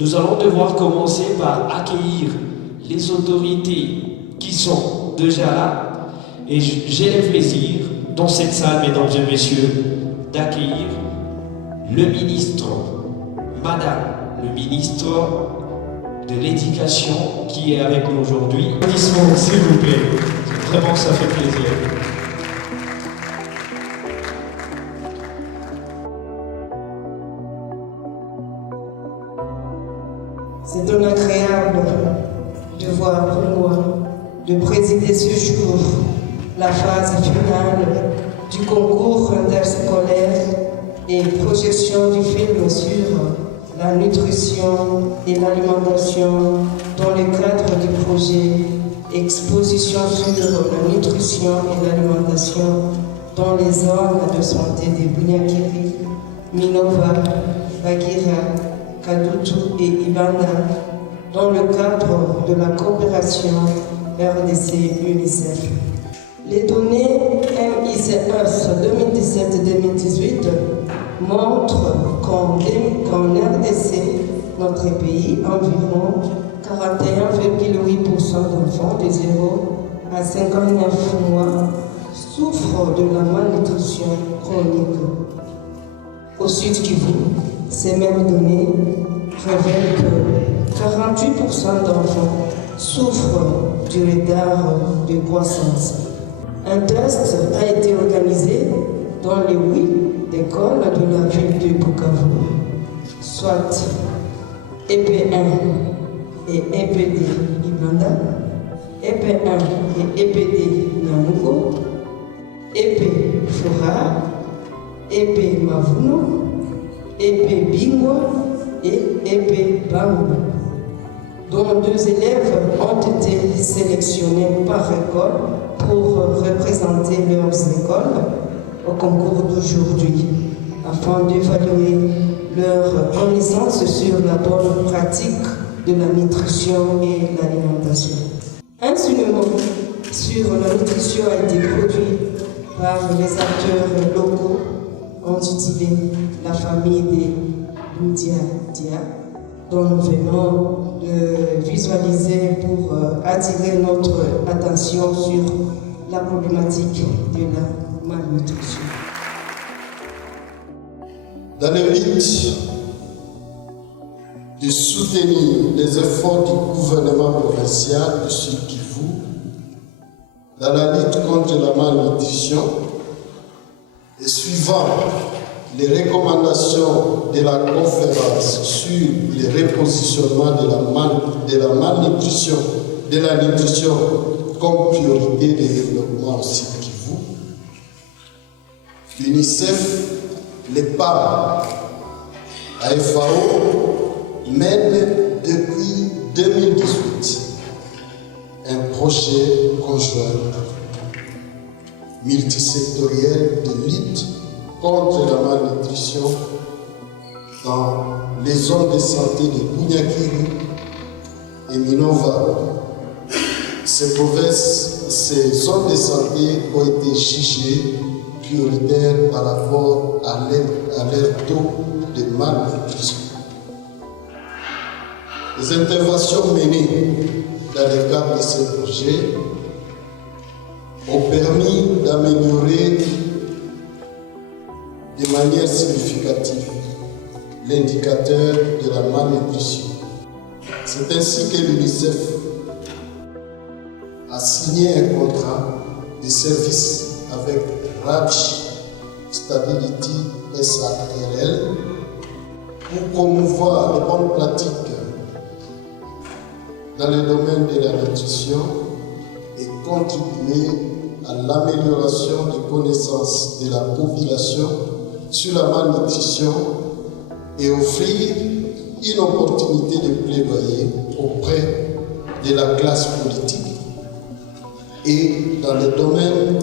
nous allons devoir commencer par accueillir les autorités qui sont déjà là. Et j'ai le plaisir, dans cette salle, mesdames et messieurs, d'accueillir le ministre, madame le ministre de l'Éducation qui est avec nous aujourd'hui. Applaudissements, s'il vous plaît. Vraiment, ça fait plaisir. C'est un agréable devoir pour moi de présider ce jour la phase finale du concours interscolaire et projection du film sur la nutrition et l'alimentation dans le cadre du projet Exposition sur la nutrition et l'alimentation dans les zones de santé de Bunyakiri, Minova, Bagira, Kadutu et Ibanda dans le cadre de la coopération RDC-UNICEF. Les données MICS 2017-2018 montrent qu'en RDC, notre pays, environ 41,8% d'enfants de 0 à 59 mois souffrent de la malnutrition chronique. Au Sud Kivu, ces mêmes données révèlent que 48% d'enfants souffrent du retard de croissance. Un test a été organisé dans les 8 écoles de la ville de Bukavu, soit EP1 et EPD Ibanda, EP1 et EPD Namugo, EP Fora, EP Mavuno, EP Bingwa et EP Bambu, dont 2 élèves ont été sélectionnés par école pour représenter leurs écoles au concours d'aujourd'hui, afin d'évaluer leurs connaissances sur la bonne pratique de la nutrition et l'alimentation. Un enseignement sur la nutrition a été produit par les acteurs locaux intitulé La famille des Boudia Dia, dont nous venons de visualiser pour attirer notre attention sur la problématique de la malnutrition. Dans le but de soutenir les efforts du gouvernement provincial du Sud Kivu dans la lutte contre la malnutrition et suivant les recommandations de la conférence sur le repositionnement de la malnutrition, de la nutrition comme priorité de développement au Sud Kivu, l'UNICEF, les PAM, AFAO mènent depuis 2018 un projet conjoint multisectoriel de lutte contre la malnutrition dans les zones de santé de Bunyakiri et Minova. Ces zones de santé ont été jugées prioritaires par rapport à leur taux de malnutrition. Les interventions menées dans le cadre de ce projet ont permis d'améliorer de manière significative l'indicateur de la malnutrition. C'est ainsi que l'UNICEF a signé un contrat de service avec RAPCH Stability SARL pour promouvoir les bonnes pratiques dans le domaine de la nutrition et contribuer à l'amélioration des connaissances de la population sur la malnutrition et offrir une opportunité de plaidoyer auprès de la classe politique et dans le domaine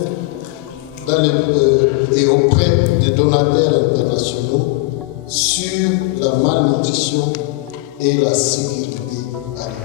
et auprès des donateurs internationaux sur la malnutrition et la sécurité alimentaire.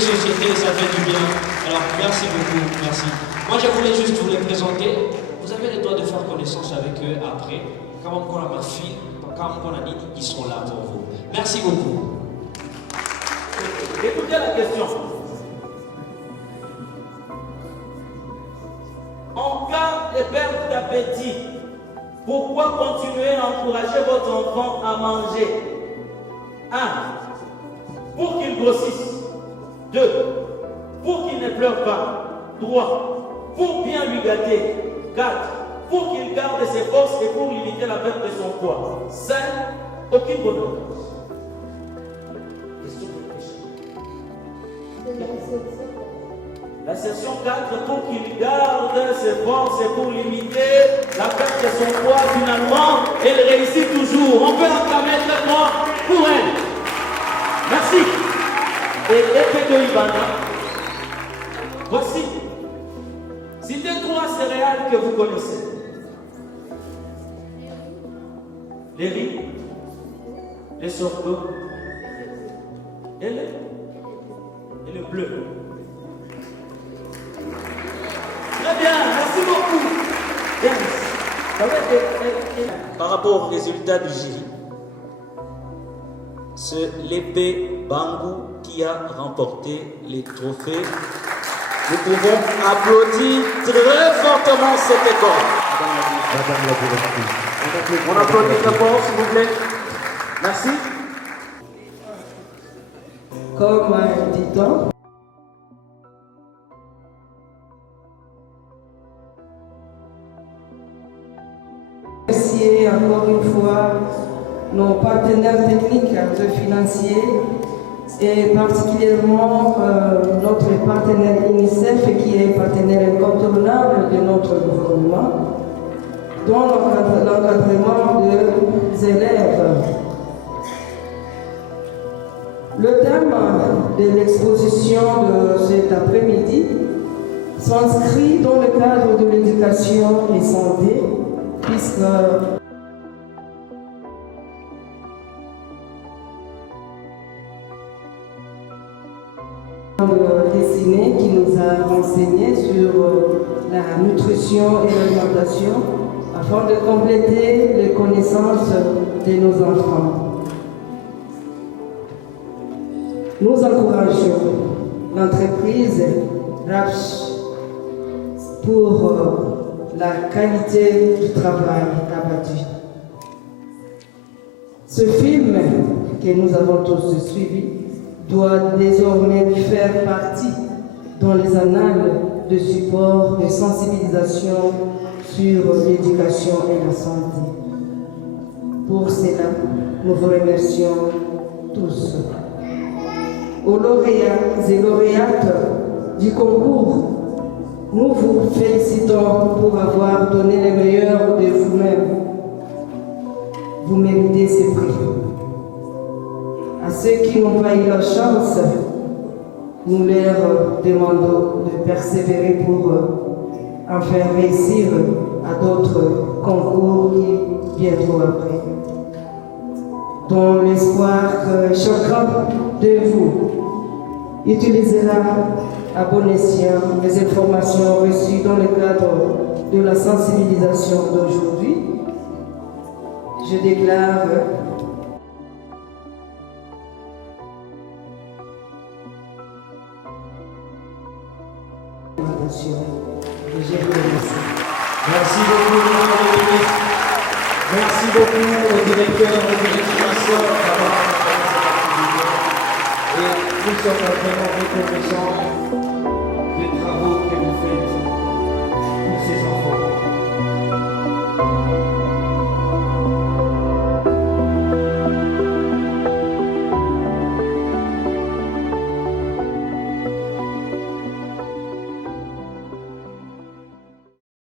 société, ça fait du bien. Alors, merci beaucoup, merci. Moi, je voulais juste vous les présenter. Vous avez le droit de faire connaissance avec eux après. Quand on a ma fille, quand on a dit, ils seront là pour vous. Merci beaucoup. Écoutez la question. En cas de perte d'appétit, pourquoi continuer à encourager votre enfant à manger? 1. Pour qu'il grossisse. 2. Pour qu'il ne pleure pas. 3. Pour bien lui gâter. 4. Pour qu'il garde ses forces et pour limiter la perte de son poids. 5. Aucune bonne réponse. La section 4, pour qu'il garde ses forces et pour limiter la perte de son poids, finalement, elle réussit toujours. On peut acclamer très fort pour elle. Merci. Et effet de Ibana. Voici. Citez 3 céréales que vous connaissez. Les riz, les sorgho et le bleu. Très bien, merci beaucoup. Bien. Par rapport au résultat du jury, c'est l'épée Bangou qui a remporté les trophées. Nous pouvons applaudir très fortement cette école. Madame la directrice. On applaudit très fort, s'il vous plaît. Merci. Comme dit-on, remercier encore une fois nos partenaires techniques et financiers et particulièrement notre partenaire UNICEF qui est partenaire incontournable de notre gouvernement, dont l'encadrement des élèves. Le thème de l'exposition de cet après-midi s'inscrit dans le cadre de l'éducation et santé, puisque dessiné qui nous a renseigné sur la nutrition et l'alimentation afin de compléter les connaissances de nos enfants. Nous encourageons l'entreprise RAPCH pour la qualité du travail abattu. Ce film que nous avons tous suivi doit désormais faire partie dans les annales de support et sensibilisation sur l'éducation et la santé. Pour cela, nous vous remercions tous. Aux lauréats et lauréates du concours, nous vous félicitons pour avoir donné le meilleur de vous-même. Vous méritez ces prix. À ceux qui n'ont pas eu la chance, nous leur demandons de persévérer pour en faire réussir à d'autres concours qui viendront après. Dans l'espoir que chacun de vous utilisera à bon escient les informations reçues dans le cadre de la sensibilisation d'aujourd'hui, je déclare je vous remercie. Merci beaucoup, Madame la ministre. Merci beaucoup au directeur et aux directeurs d'avoir participé à cette activité. Et nous sommes vraiment reconnaissants